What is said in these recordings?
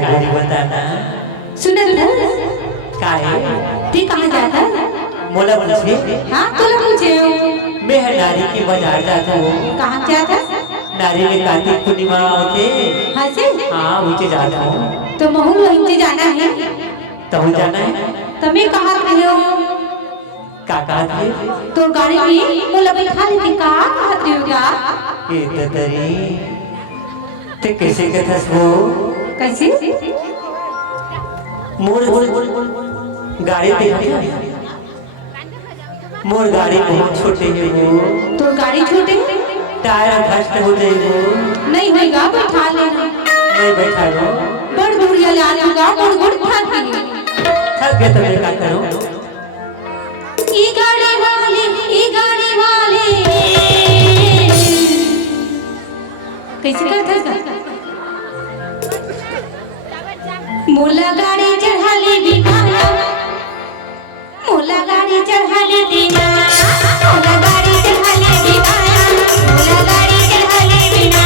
काय घड़ी बताना सुनत है काय ते कहाँ जाता मोला पूछे हाँ तो ला पूछे मैं हर नारी के बाजार जाता हूँ कहाँ जाता नारी में कार्तिक पूर्णिमा होते हाँ से हाँ मुझे जाना है तो महू वहीं से जाना है तो जाना है तमें कहाँ रहे हो काका थे तो गाड़ी में मोला बैठा लेते कहाँ कहाँ रहे हो क्या ये तरी ते कैसे कथस वो कैसे मोर गाड़ी देखा मोर गाड़ी बहुत छोटे है वो तो गाड़ी छोटे टायर फस्ट हो जाए वो नहीं होगा बैठा लेना नहीं बैठा लो बड़ बुढ़िया ले आऊंगा बड़ बड़ थक गई थक गए तो मैं क्या करूं ई गाड़ी वाले कैसे करता मोला गाड़ी चढ़ा ले बिना मोला गाड़ी चढ़ा ले बिना मोला गाड़ी चढ़ा ले बिना मोला गाड़ी चढ़ा ले बिना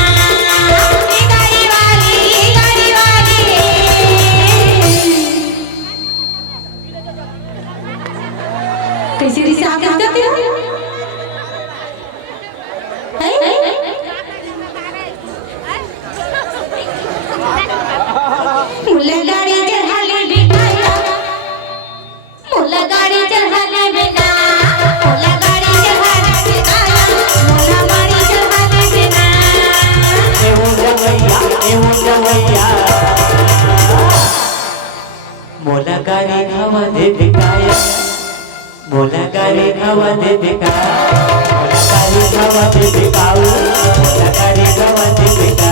ये गाड़ी वाली कैसे रिश्ते आगे करते हो मोला गाड़ी चढ़ा ले बिना मोला गाड़ी चढ़ा ले बिना मोला गाड़ी चढ़ा ले बिना मोला गाड़ी चढ़ा ले बिना एवं जवैया मोला गाड़ी हवा दे दिखाया मोला गाड़ी हवा दे दिखा मोला गाड़ी हवा दे दिखाओ मोला गाड़ी हवा दे दिखा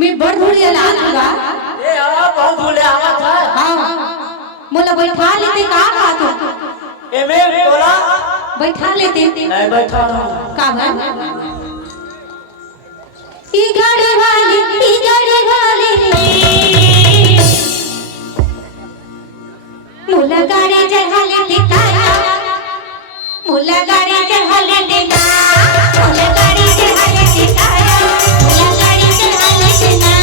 मैं बड़ धुलिया ला दूंगा ए बहुत धुले आवत है हाँ मोला बैठा लेते का बात ए मैं बोला बैठा लेते नहीं बैठा का बात ई गाड़ी वाली मोला गाड़ी चढ़ा लेते काया मोला गाड़ी चढ़ा लेते ना मोला गाड़ी चढ़ा लेते काया मोला गाड़ी चढ़ा लेते ना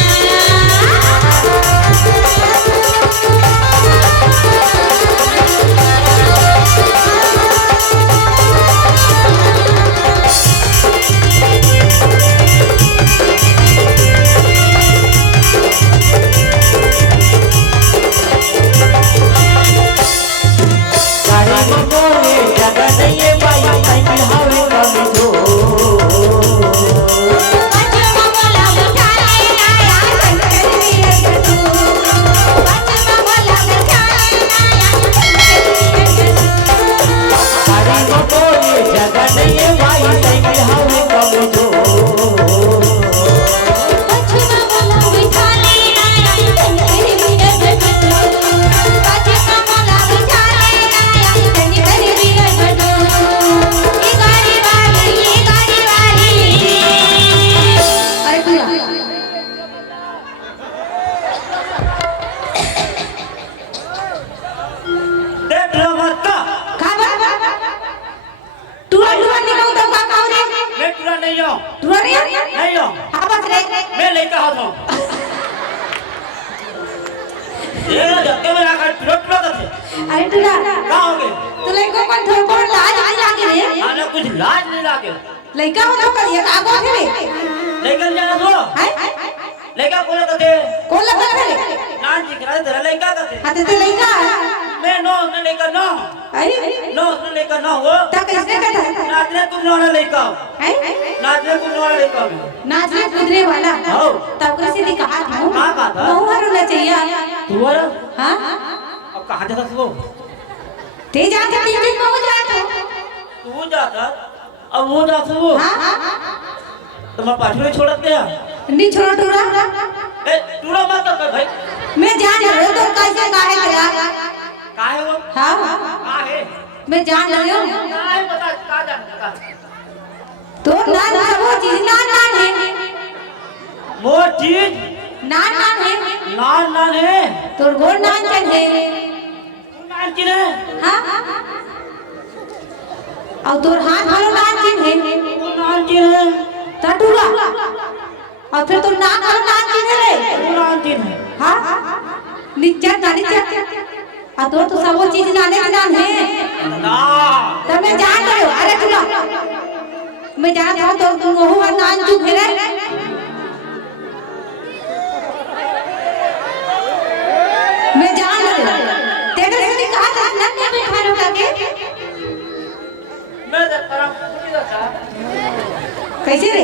गाड़ी में बोले जगह नहीं है भाई लड़का हो तो ये ना धक्के में आकर ट्रक थे अरे टूरा का हो गए तो लड़को पर थोड़ा बहुत लाज नहीं लागे रे आने कुछ लाज नहीं लागे लड़का हो तो कर ये आगो थे लड़का जाना दो है लड़का बोले तो थे कौन लगा थे नान जी करा तेरा लड़का का थे हाथे ते लड़का मैं नो ने लड़का नो अरे नो ने लड़का नो हो ता कैसे कथा नाचने तुम नो लड़का है नाचने तुम नो लड़का नाचने कूदने वाला हो तब कैसे दी कहा था कहा था बहु ना चाहिए तुम्हारा हां अब कहां जाता तू ते जाके तीन दिन बहु जाता तू जाता अब वो जाता वो हां तो मैं पाठी में छोड़ते हैं नहीं छोड़ टूरा ए टूरा मत कर भाई मैं जान रही हूं तो कैसे काहे तेरा काहे वो हां काहे मैं जान रही हूं काहे बता का जान बता तो ना सब चीज ना है वो चीज ना है तो गोड़ ना चाहिए तू नान की ने हां और तोर हाथ वाला नान चाहिए तू नान की ने टूरा और फिर तो नाक वाला नान चाहिए रे तू नान की ने हां नीचे ना नीचे आ तो सब वो चीज नाने के नाम है ना तब मैं जान रही हूं अरे टूरा मैं जान रहा तो तुम वो हुआ नान तू घेरे मैं जान रही हूं तेरे से भी कहा था नन्हे में खाने का के मैं तेरा कुछ था कैसे रे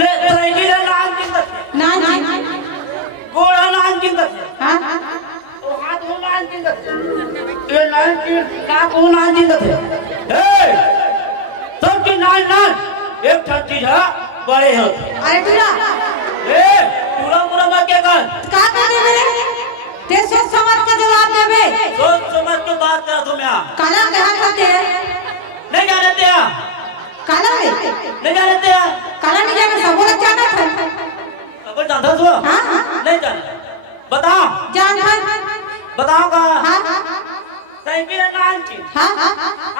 ले तेरा की नान की नान जी गोड़ा नान की हां तो हाथ वो नान की ये नान की का को नान की ए सब की नान एक ठन चीज है बड़े हो अरे टूरा ए पूरा पूरा मत क्या कर का करे मेरे ते सोच समझ के जवाब देबे सोच समझ के बात करा तुम यहाँ काला के हाथ करते नहीं जाने दिया काला रे नहीं जाने दिया काला नहीं जाने सब लोग जाना था अब जानता तू हां नहीं जाने बताओ जान बताओ का हां साइकिल नान की हां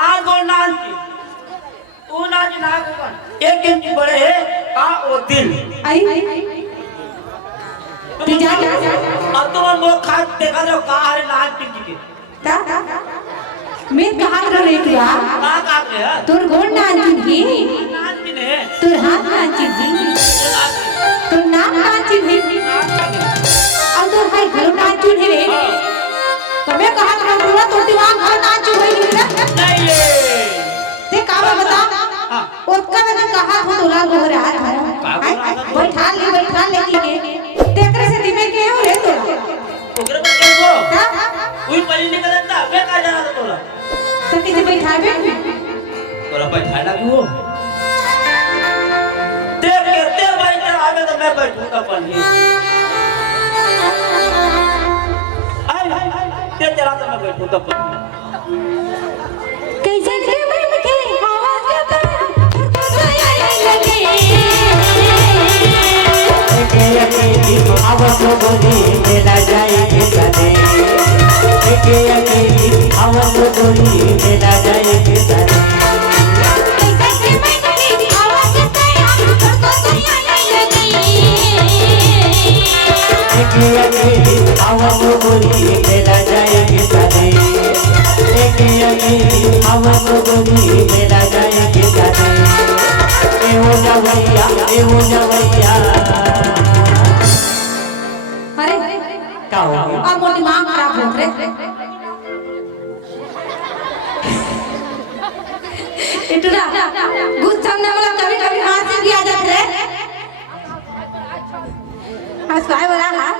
आज गोल नान की तू नाच ना को एक इंच बड़े है का ओ दिल आई तू जा अब तुम वो खा देखा जो का हरे नान की के ता मैं कहा रे टूरा का है तोर गोड़ नान जी नान की ने तोर हाथ नान जी तोर नाक नान जी और तोर भाई घर नान जी रे तो मैं कहा रे टूरा तो दिमाग घर नान जी होई रे नहीं ते का बता ओतका मैंने कहा था तोला गोहरा बैठा ले के तेरे से दिमे के हो रे तोला ओकरे में के गो ता कोई पली निकलता मैं का जाना तो तोला तो किसे बैठाबे तोला बैठा लगी हो देख के ते बैठ आवे तो मैं बैठूंगा पली आई ते तेरा तो मैं बैठूंगा पली कैसे के मन के आवाज आता लगे अकेली आवाज़ गोरी मेला जाएगी सदे अकेली आवाज़ गोरी मेला जाएगी सदे कैसे के मन के आवाज आता तो लगे अकेली आवाज़ गोरी मेला जाएगी सदे अकेली आवाज़ गोरी मेला जाएगी सदे ए हो जवैया अरे का हो गया अब मोर दिमाग खराब हो रे इतना गुस्सा में वाला कभी हाथ से भी आ जात रे हंसवाए वाला हां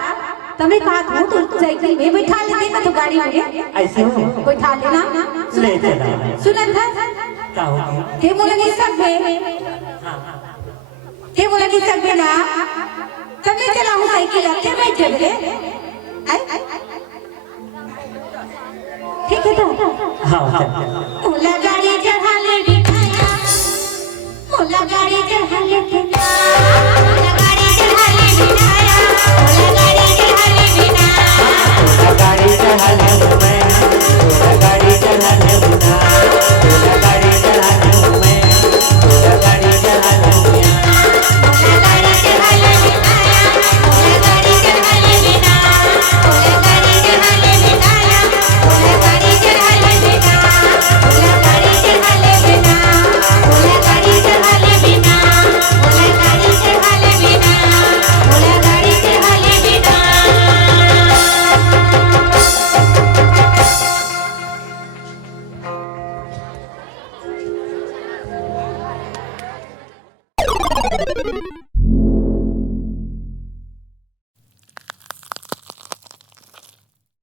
तमे कहा था तो साइकिल में बैठा ले देखा तो गाड़ी में ऐसे हो बैठा लेना ले चला सुनन था का हो गया के बोले नहीं सब में के बोले नहीं सब में ना तमे चला हूं साइकिल के बैठे रे आई ठीक है तो हां मोला गाड़ी चढ़ा ले बिठाया मोला गाड़ी चढ़ा ले बिठाया मोला गाड़ी चढ़ा ले बिठाया मोला गाड़ी चढ़ा ले बिठाया गाड़ी चढ़ा ले मैं गाड़ी चढ़ा ले बुना गाड़ी चढ़ा ले मैं गाड़ी चढ़ा ले है